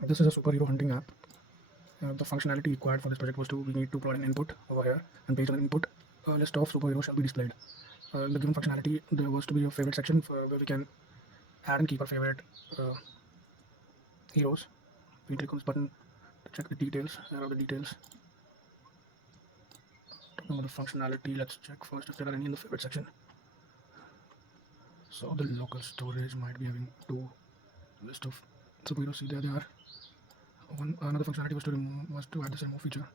This is a superhero hunting app. The functionality required for this project was we need to provide an input over here, and based on the input, a list of superheroes shall be displayed. The given functionality, there was to be a favorite section where we can add and keep our favorite heroes. We click on this button to check the details. Here are the details. Talking about the functionality, let's check first if there are any in the favorite section. So the local storage might be having two list of superheroes. See, there they are. Another functionality was to add this remove feature.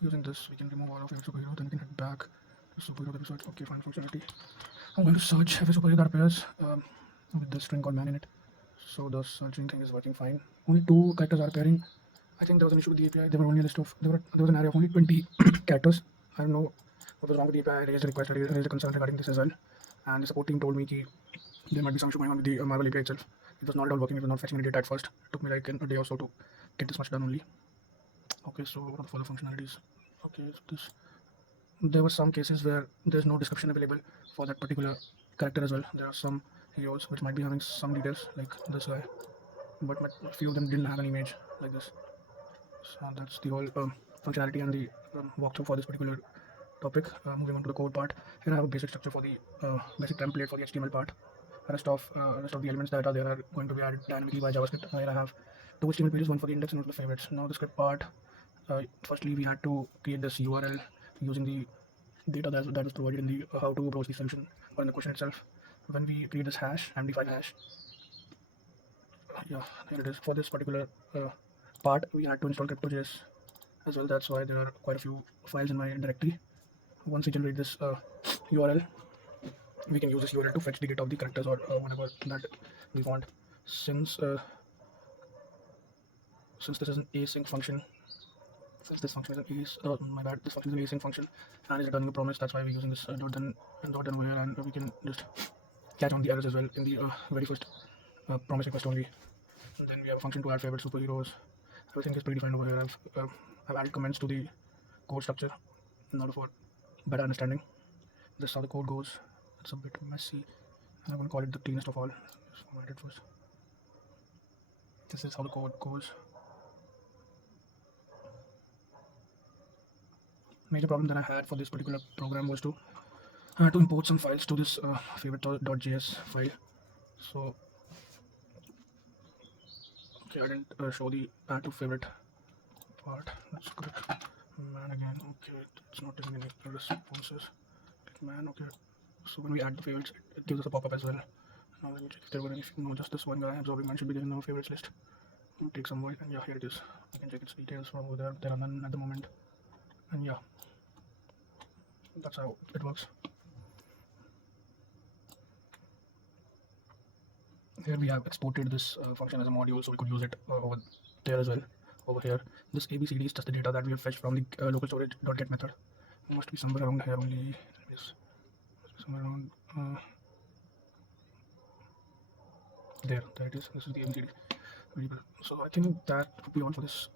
Using this, we can remove all of favorite superheroes. Then we can head back to superhero that we search. Okay, fine functionality. I'm going to search every superhero that appears with the string called man in it. So the searching thing is working fine. Only two characters are appearing. I think there was an issue with the API. There were only a list of there was an array of only 20 characters. I don't know what was wrong with the API. I raised a request, I raised a concern regarding this as well. And the support team told me that there might be some issue going on with the Marvel API itself. It was not at all working. It was not fetching any data at first. It took me like a day or so to get this much done only. Okay, so what are the further functionalities? Okay, this there were some cases where there's no description available for that particular character as well. There are some heroes which might be having some details like this guy, but a few of them didn't have an image like this. So that's the whole functionality and the walkthrough for this particular topic. Moving on to the code part, here I have a basic structure for the basic template for the HTML part. Rest of the elements that are there are going to be added dynamically by JavaScript. Here I have two HTML pages, one for the index and one for the favorites. Now the script part. Firstly, we had to create this URL using the data that was provided in the how to approach the solution or in the question itself. When we create this hash, MD5 hash, yeah, here it is. For this particular part, we had to install crypto.js as well. That's why there are quite a few files in my directory. Once we generate this URL, we can use this URL to fetch the data of the characters or whatever that we want. Since uh, since this is an async function, since this function is an my bad, this function is an async function and is returning a promise. That's why we're using this dot then over here, and we can just catch on the errors as well in the very first promise request only. And then we have a function to add favorite superheroes. Everything is predefined over here. I've added comments to the code structure in order for better understanding. This is how the code goes. It's a bit messy. I'm going to call it the cleanest of all. Just format it first. This is how the code goes. Major problem that I had for this particular program was to import some files to this favorite.js file. So okay, I didn't show the add to favorite part. Let's click man again. Okay, it's not taking any responses. Click man. Okay, so when we add the favorites, it gives us a pop-up as well. Now let me check if there were any. No, just this one guy. Absorbing man should be there in our favorites list. Take some while, and yeah, here it is. You can check its details from over there. There are none at the moment, and yeah, that's how it works. Here we have exported this function as a module, so we could use it over there as well. Over here, this ABCD is just the data that we have fetched from the local storage.get method. It must be somewhere around here only. Yes, must be somewhere around there. There it is. This is the ABCD variable. So I think that would be all for this